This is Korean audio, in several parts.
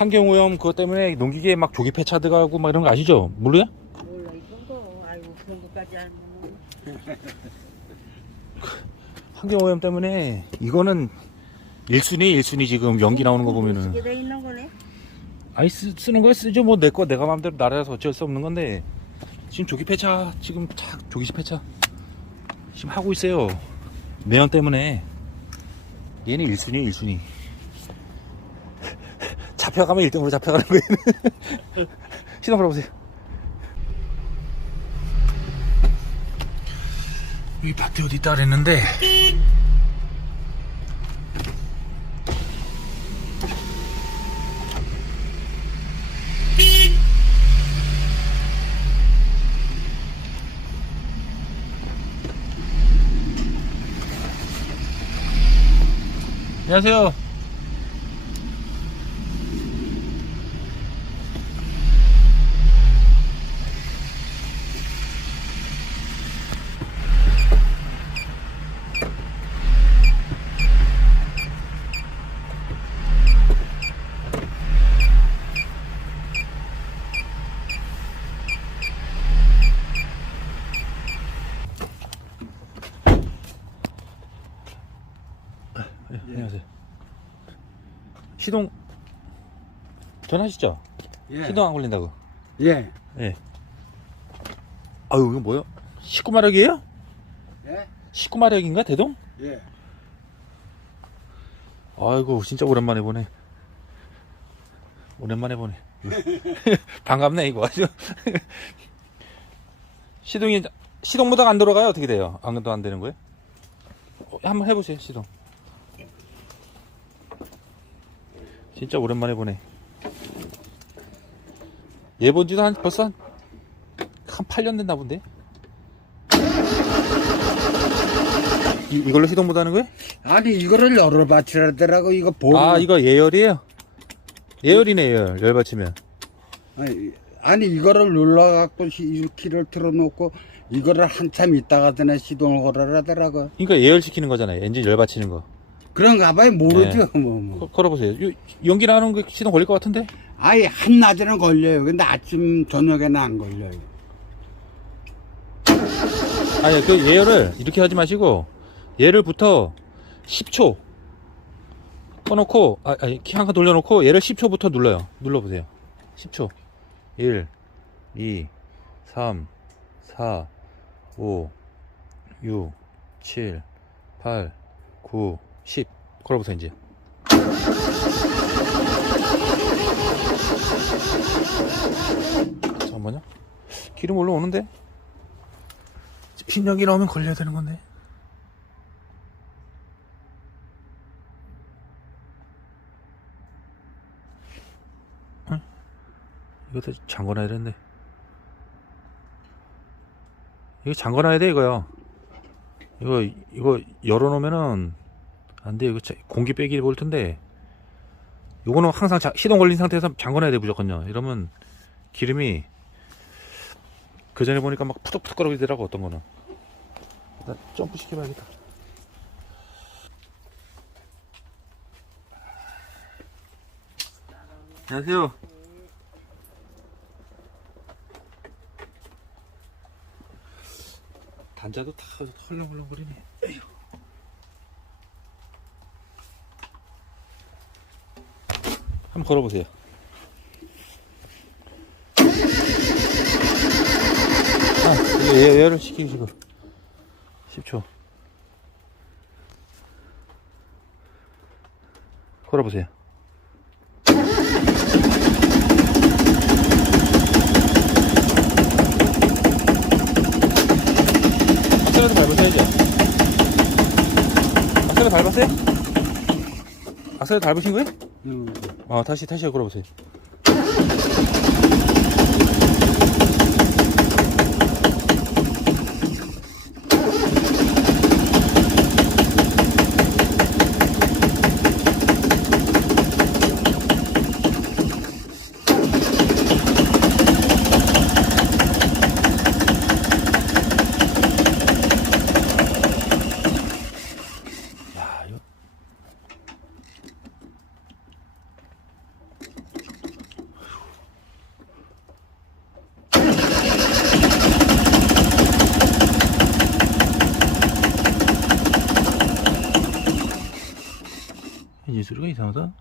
환경오염 그것 때문에 농기계에 막 조기 폐차 들어가고 막 이런 거 아시죠? 몰라요? 몰라 이런 거. 아이고 그런 것까지 알면. 환경오염 때문에 이거는 1순위 1순위 지금 연기 나오는 거 보면은 돼 있는 거네. 아이 쓰, 쓰는 거 쓰죠 뭐 내 거 내가 마음대로 나라에서 어쩔 수 없는 건데 지금 조기 폐차 지금 차 조기 폐차 지금 하고 있어요 매연 때문에 얘는 1순위 1순위 잡혀가면 1등으로 잡혀가는 거예요. 시동 걸어보세요. 여기 밭이 어디 있다 그랬는데. 안녕하세요 시동 전하시죠? 예. 시동 안 걸린다고 예. 예. 아유 이거 뭐야? 19마력이에요? 예? 19마력인가 대동? 예. 아이고 진짜 오랜만에 보네 오랜만에 보네 반갑네 이거 아주 시동이 시동 모드가 안 들어가요 어떻게 돼요 안도 안 되는 거예요 어, 한번 해보세요 시동 진짜 오랜만에 보네 얘 본지도 한 벌써 한, 한 8년 됐나 본데 이, 이걸로 시동 모드 하는 거예요? 아니 이거를 열어 받치라더라고 이거 보고. 아 이거 예열이에요? 예열이네 예열 열 받치면 아니, 아니 이거를 눌러갖고 시- 키를 틀어놓고 이거를 한참 있다가 전에 시동을 걸어라더라고. 그러니까 예열시키는 거잖아요 엔진 열 받치는 거 그런가 봐요 모르죠 네. 뭐 뭐. 거- 걸어보세요 요- 연기 나는 거 시동 걸릴 것 같은데 아니 한낮에는 걸려요. 근데 아침 저녁에는 안 걸려요. 아니 그 예열을 이렇게 하지 마시고 얘를부터 10초 꺼놓고 아, 아니 키 한칸 돌려놓고 얘를 10초부터 눌러요 눌러보세요 10초 1 2 3 4 5 6 7 8 9 10 걸어보세요 이제. 잠깐만요. 기름 올라오는데? 흰연기 나오면 걸려야 되는 건데. 응? 이것도 잠궈놔야 되는데. 이거 잠궈놔야 돼 이거요. 이거 이거 열어놓으면은 안돼 이거 자- 공기 빼기 볼 텐데 요거는 항상 자- 시동 걸린 상태에서 잠궈놔야 돼 무조건요. 이러면 기름이 그 전에 보니까 막 푸덕푸덕 거리더라고 어떤 거는. 일단 점프 시켜봐야겠다. 안녕하세요. 단자도 다 헐렁헐렁거리네. 에휴. 한번 걸어보세요 아, 얘, 얘를 시키시고 10초 걸어보세요 악셀레도 밟으셔야죠 악셀레 밟았어요? 악셀레 밟으신 거예요? 음. 어 다시 다시 걸어보세요 야 이거 뭔 가 이상하다.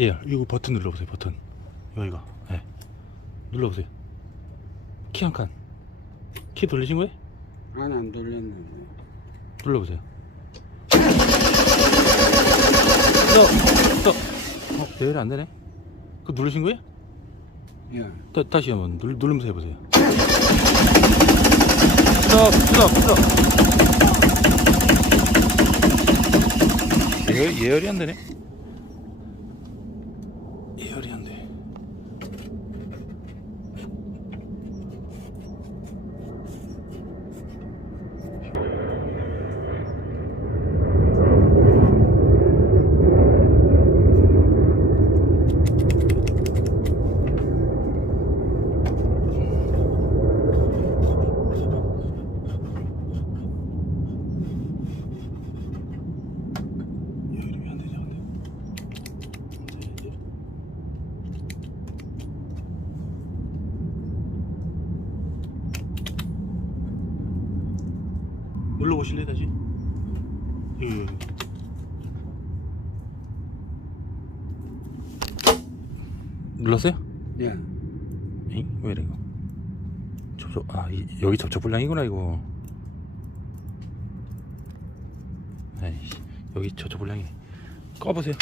예, 이거 버튼 눌러보세요. 버튼. 이거. 예. 눌러보세요. 키 한 칸. 키 돌리신 거예요? 아니 안 돌렸는데 눌러보세요. 스톱, 스톱. 어, 내일 안 되네. 그거 누르신 거예요? 예 다, 다시 한번 누르, 누르면서 해보세요. 스톱, 스톱, 스톱. 예열, 예열이 안 되네. 예열이 안 돼. 예열이 왜안 되지, 근데? 눌러보실래요, 다시? 이거, 이거. 눌렀어요? 예. 에잉? 왜 이래 이거 접촉 아 이, 여기 접촉 불량이구나 이거 아이씨 여기 접촉 불량이 꺼보세요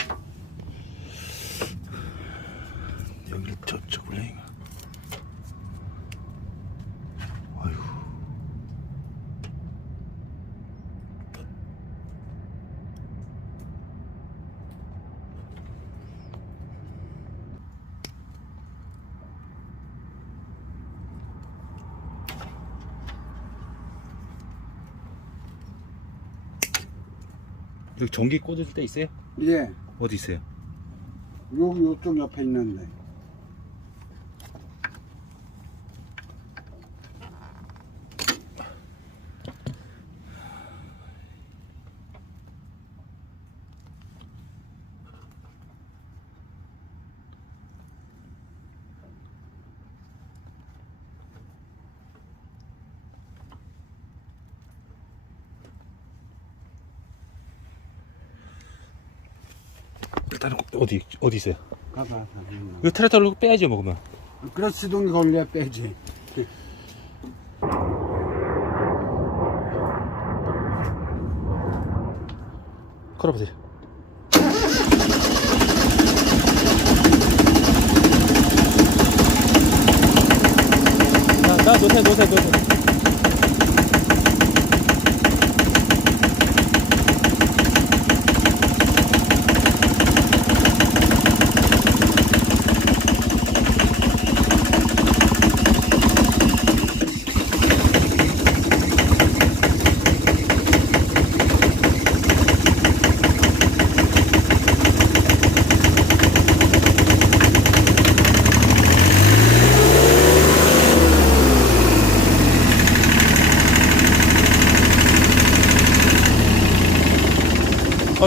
여기 접촉 불량이가 아이고 여기 전기 꽂을 때 있어요? 예. 어디 있어요? 요 요쪽 옆에 있는데. 일단은 어디 어디 있어요? 가봐. 이거 트랙터로 빼야죠 먹으면 그래 시동이 걸려야 빼지. 걸어보세요 나, 나 놓으세요 놓으세요 놓으세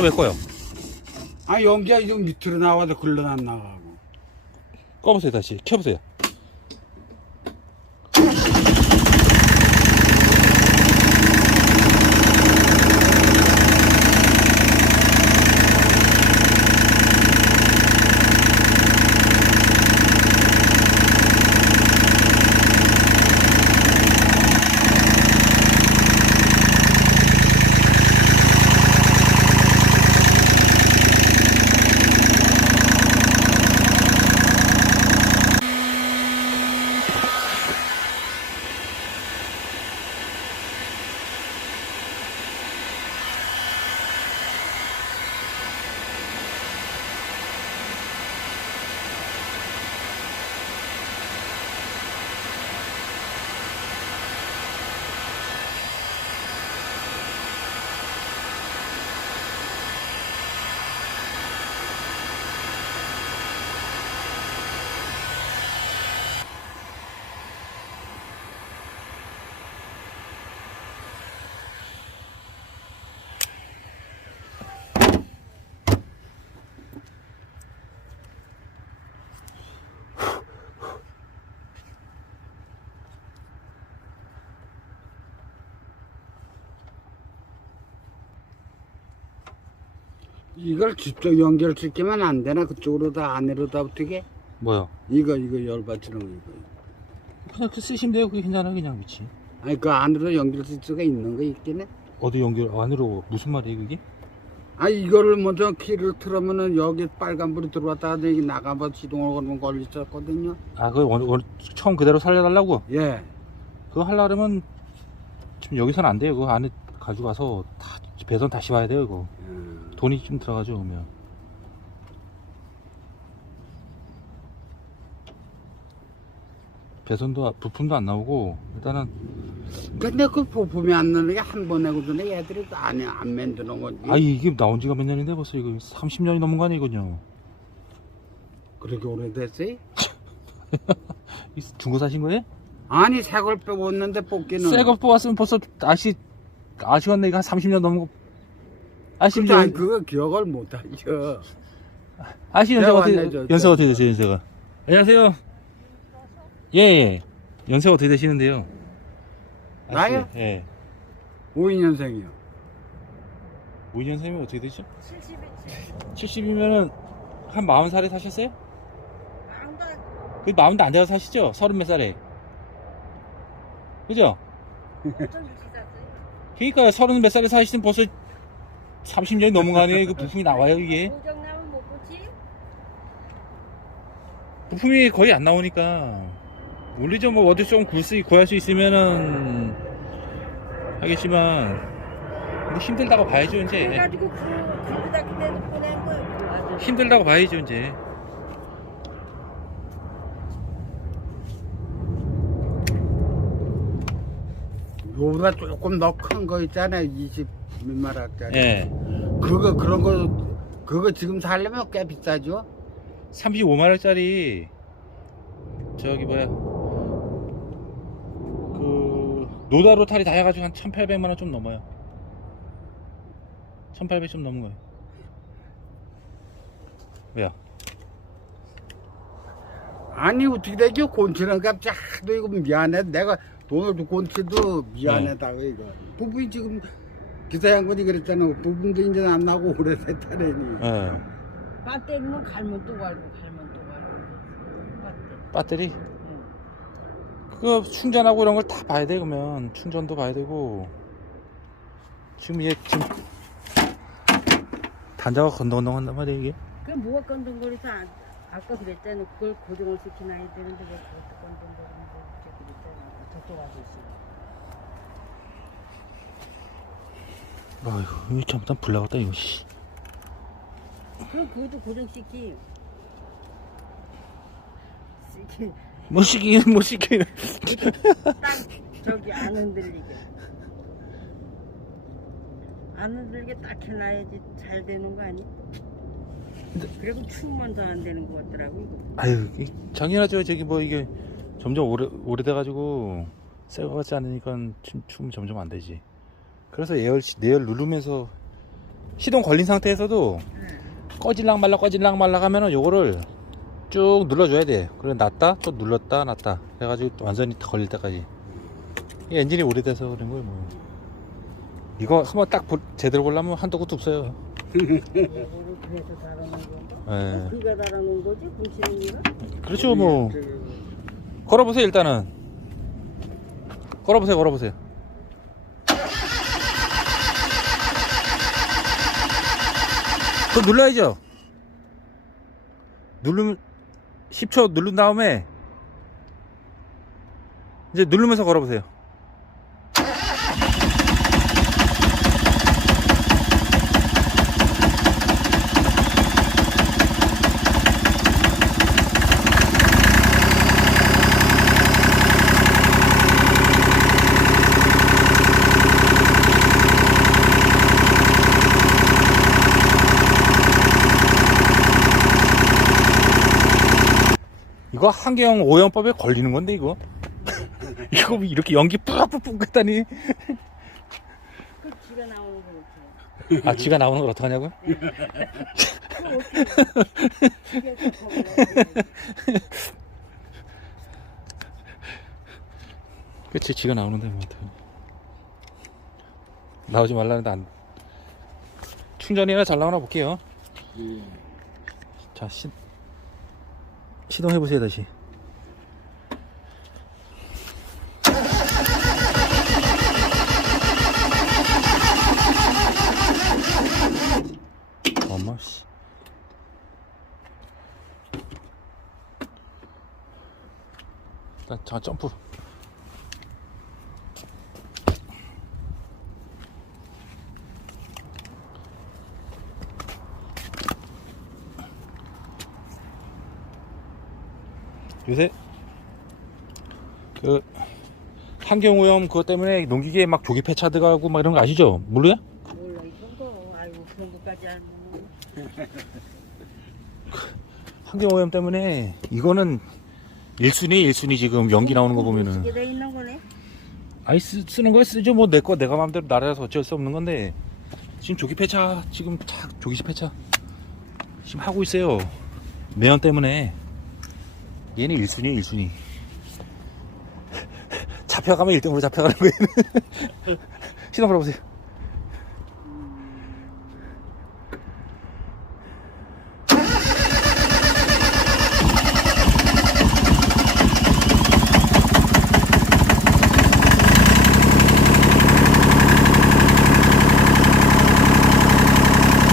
왜 꺼요? 아 연기가 좀 밑으로 나와도 글러 안 나가고. 꺼보세요 다시 켜보세요 이걸 직접 연결시키면 안 되나? 그쪽으로 다 안으로 다 어떻게? 뭐요? 이거 이거 열받치는 거 이거. 그냥 그 쓰시면 돼요. 그게 괜찮아 그냥 위치. 아니 그 안으로 연결될 수가 있는 거 해. 어디 연결 안으로 무슨 말이에요 그게? 아 이거를 먼저 키를 틀으면은 여기 빨간불이 들어왔다가 여기 나가면 시동을 걸면 걸리셨거든요. 아 그거 원, 원, 처음 그대로 살려달라고? 예. 그거 하려면 지금 여기서는 안 돼요. 그거 안에 가져가서 다 배선 다시 봐야 돼요. 이거 음. 돈이 좀 들어가죠. 그러면 배선도 부품도 안 나오고 일단은 근데 그 부품이 안 나는 게 한번 내고 전에 애들이 안에 안 만드는 건지. 아 이게 나온 지가 몇 년인데 벌써 이거 30년이 넘은 거 아니거든요. 그렇게 오래됐어요? 이 중고 사신 거예요? 아니 새 걸 빼고 왔는데 뽑기는. 새거 뽑았으면 벌써 아시 아시겠네 이거 한 30년 넘은 거 아시 그렇죠. 아니 그거 기억을 못 하죠. 아시 연세가 어떻게 왔네, 저, 연세가 저. 어떻게 되세요 연세가? 안녕하세요. 예, 예. 연세가 어떻게 되시는데요? 아시, 나요? 예. 52년생이요. 5년생이면 어떻게 되죠? 70이지. 70이면은 한 40살에 사셨어요? 아무도 안- 그 40도 안 돼서 사시죠? 30 몇 살에. 그죠? 그러니까 30몇 살에 사시면 벌써 30년이 넘은 거 아니에요? 그 부품이 나와요, 이게. 고장 나면 못 보지? 부품이 거의 안 나오니까. 물리 좀뭐 어디 좀 굴 수, 구할 수 있으면은 하겠지만, 근데 힘들다고 봐야죠, 이제. 그래가지고 그 그보다 그대로 보낸 거예요. 그 아저씨. 힘들다고 봐야죠, 이제. 요보다 조금 더 큰 거 있잖아요. 20 몇만 원짜리. 예. 그거 그런 거 그거 지금 살려면 꽤 비싸죠. 35만 원짜리, 저기 뭐야, 그, 노다로 탈이 다 해가지고 한 1800만 원 좀 넘어요. 1800 좀 넘은 거예요. 왜요? 아니 어떻게 되죠? 곤치는 값이 하도 이거 미안해. 내가 돈을 주고 곤치도 미안하다고 이거. 부분이 지금 기사 양반이 그랬잖아. 부분도 이제 안 나고 오래됐다래니. 예. 배터리는 갈면 또 갈고 갈면 또 갈고. 배터리. 그거 충전하고 이런 걸 다 봐야 돼, 그러면. 충전도 봐야 되고. 지금 얘, 지금, 단자가 건동건동 한단 말이야, 이게. 그 뭐가 건동거리서 안, 아까 그랬잖아. 그걸 고정을 시켜놔야 되는데 왜 그것도 와서 있어. 아이고, 이거 잘못하면 불 나갔다, 이거, 씨. 그럼 그것도 고정시키. 시키. 뭐 시키긴, 뭐 시키긴. 딱 저기 안 흔들리게. 안 흔들리게 딱 해놔야지 잘 되는 거 아니? 그리고 춤만 더 안 되는 것 같더라고 이거. 아유, 이- 당연하죠. 저기 뭐 이게 점점 오래, 오래돼가지고 새거 같지 않으니까 춤, 춤 점점 안 되지. 그래서 예열, 시- 내열 누르면서 시동 걸린 상태에서도 꺼질랑 말라 꺼질랑 말라 하면은 요거를 쭉 눌러줘야 돼. 그래 놨다 또 눌렀다 놨다 해가지고 또 완전히 다 걸릴 때까지. 이 엔진이 오래돼서 그런 거예요 뭐. 이거 한번 딱 볼- 제대로 보려면 한도 끝도 없어요. 그래서 달아놓은 건가? 예. 그가 달아놓은 거지? 분치는 거? 그렇죠 뭐. 걸어보세요 일단은. 걸어보세요 걸어보세요. 또 눌러야죠. 누르면 10초 누른 다음에 이제 누르면서 걸어보세요 이거 한경 오염법에 걸리는 건데 이거 이거 뭐 이렇게 연기 뿌뿌뿌 했다니 그 지가 나오는 거 어떻게? 아 지가 나오는 걸 어떡하냐고요? 그 거기다 그치 지가 나오는데 뭐 어떡해 나오지 말라는데 안 충전이나 잘 나오나 볼게요. 예. 자, 시, 시동해 보세요 다시. 자 점프. 요새 그 환경오염 그것 때문에 농기계에 막 조기 폐차 들어가고 막 이런 거 아시죠? 몰라요? 몰라 이런 거. 아이고 그런 것까지 안. 환경오염 때문에 이거는 1순위 1순위 지금 연기 나오는 거 보면은 이게 돼 있는 거네. 아이 쓰, 쓰는 거 쓰죠 뭐 내 거 내가 마음대로 나라에서 어쩔 수 없는 건데 지금 조기 폐차 지금 차 조기 폐차 지금 하고 있어요 매연 때문에 얘는 1순위 1순위. 잡혀가면 1등으로 잡혀가는 거예요. 시동 걸어보세요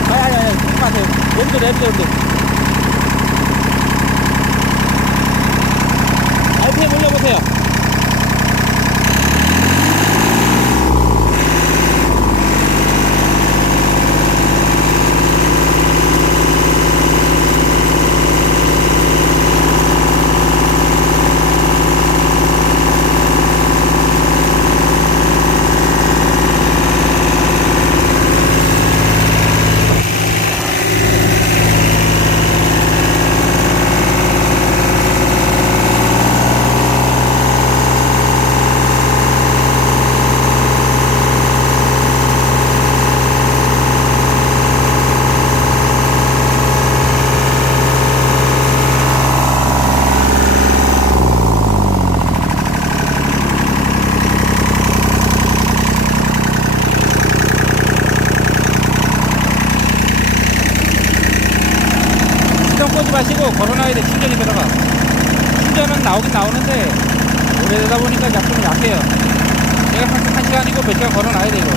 아니 아니 아니 그러지 마세요 냄새 냄새 냄새 RPM 올려보세요 시동 끄지 마시고 걸어놔야 돼 충전이 들어가 충전은 나오긴 나오는데 오래되다 보니까 약좀 약해요. 내가 한, 한 시간이고 몇 시간 걸어놔야 돼 이거